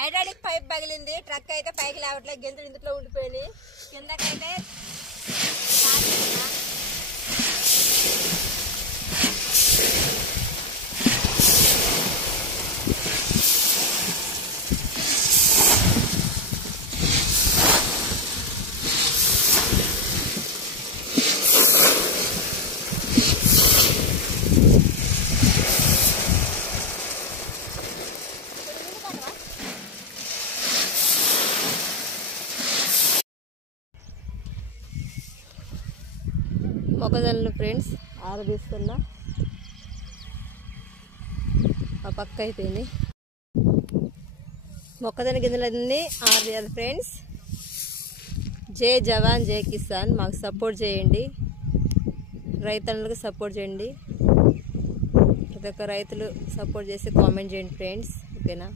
Hydraulic pipe పగిలింది. Truck అయితే పైకి లేవట్లేదు, గింజలు ఇందులో ఉండిపోయినాయి. కిందకైతే మొక్కజొన్నలు ఫ్రెండ్స్ ఆరదీస్తున్నా. ఆ పక్క అయిపోయింది. మొక్కజొన్న గింజలన్నీ ఆరదీయాలి ఫ్రెండ్స్. జై జవాన్ జై కిసాన్. మాకు సపోర్ట్ చేయండి, రైతన్నలకు సపోర్ట్ చేయండి. ప్రతి ఒక్క రైతులు సపోర్ట్ చేసి కామెంట్ చేయండి ఫ్రెండ్స్. ఓకేనా?